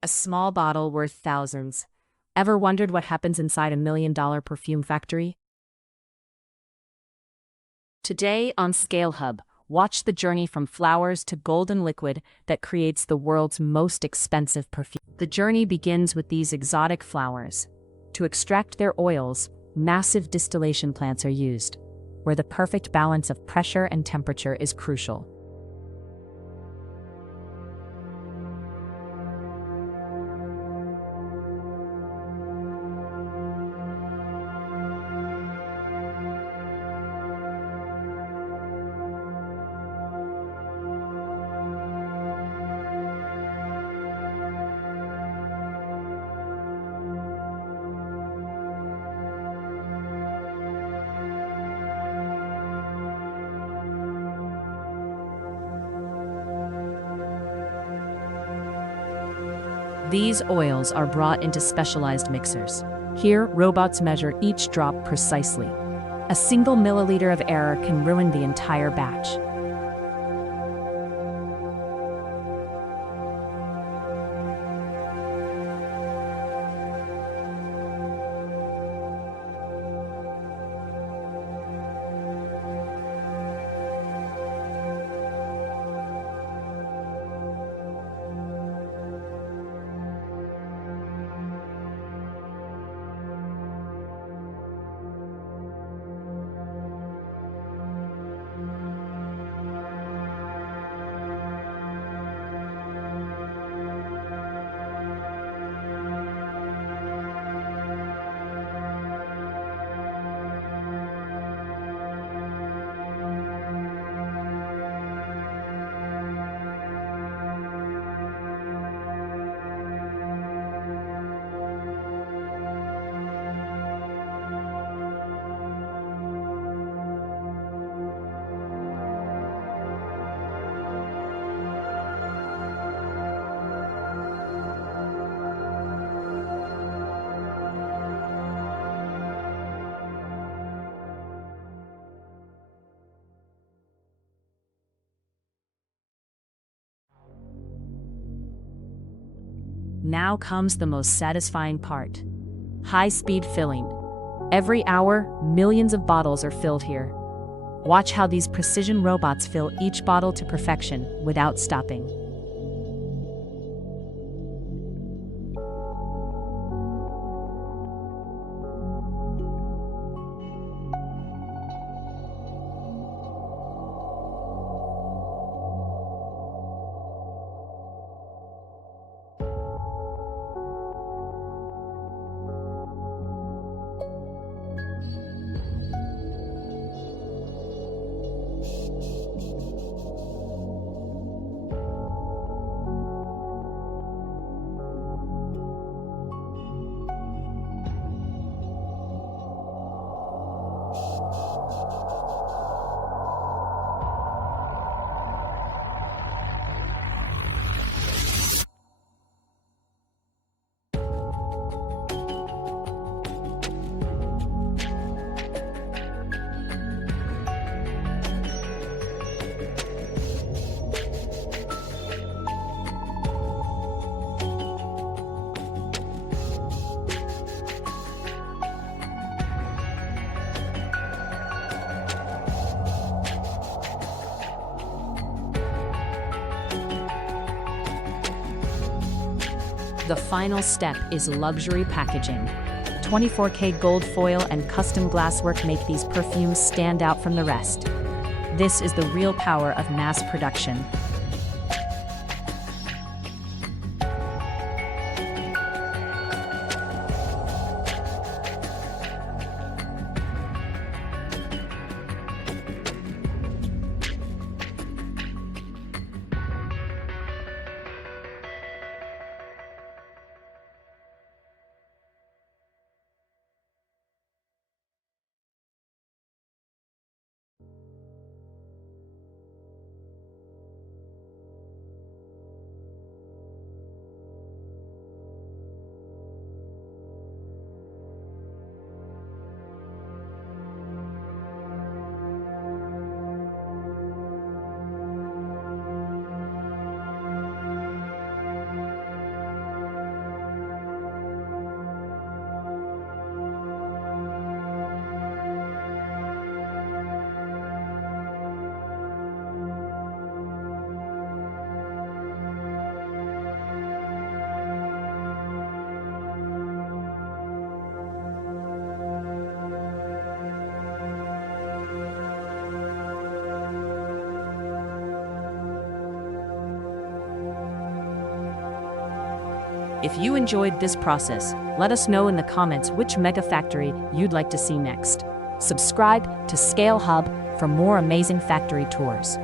A small bottle worth thousands. Ever wondered what happens inside $1 million perfume factory? Today on Scale Hub, watch the journey from flowers to golden liquid that creates the world's most expensive perfume. The journey begins with these exotic flowers. To extract their oils, massive distillation plants are used, where the perfect balance of pressure and temperature is crucial. These oils are brought into specialized mixers. Here, robots measure each drop precisely. A single milliliter of error can ruin the entire batch. Now comes the most satisfying part. High-speed filling. Every hour, millions of bottles are filled here. Watch how these precision robots fill each bottle to perfection without stopping. The final step is luxury packaging. 24K gold foil and custom glasswork make these perfumes stand out from the rest. This is the real power of mass production. If you enjoyed this process, let us know in the comments which mega factory you'd like to see next. Subscribe to Scale Hub for more amazing factory tours.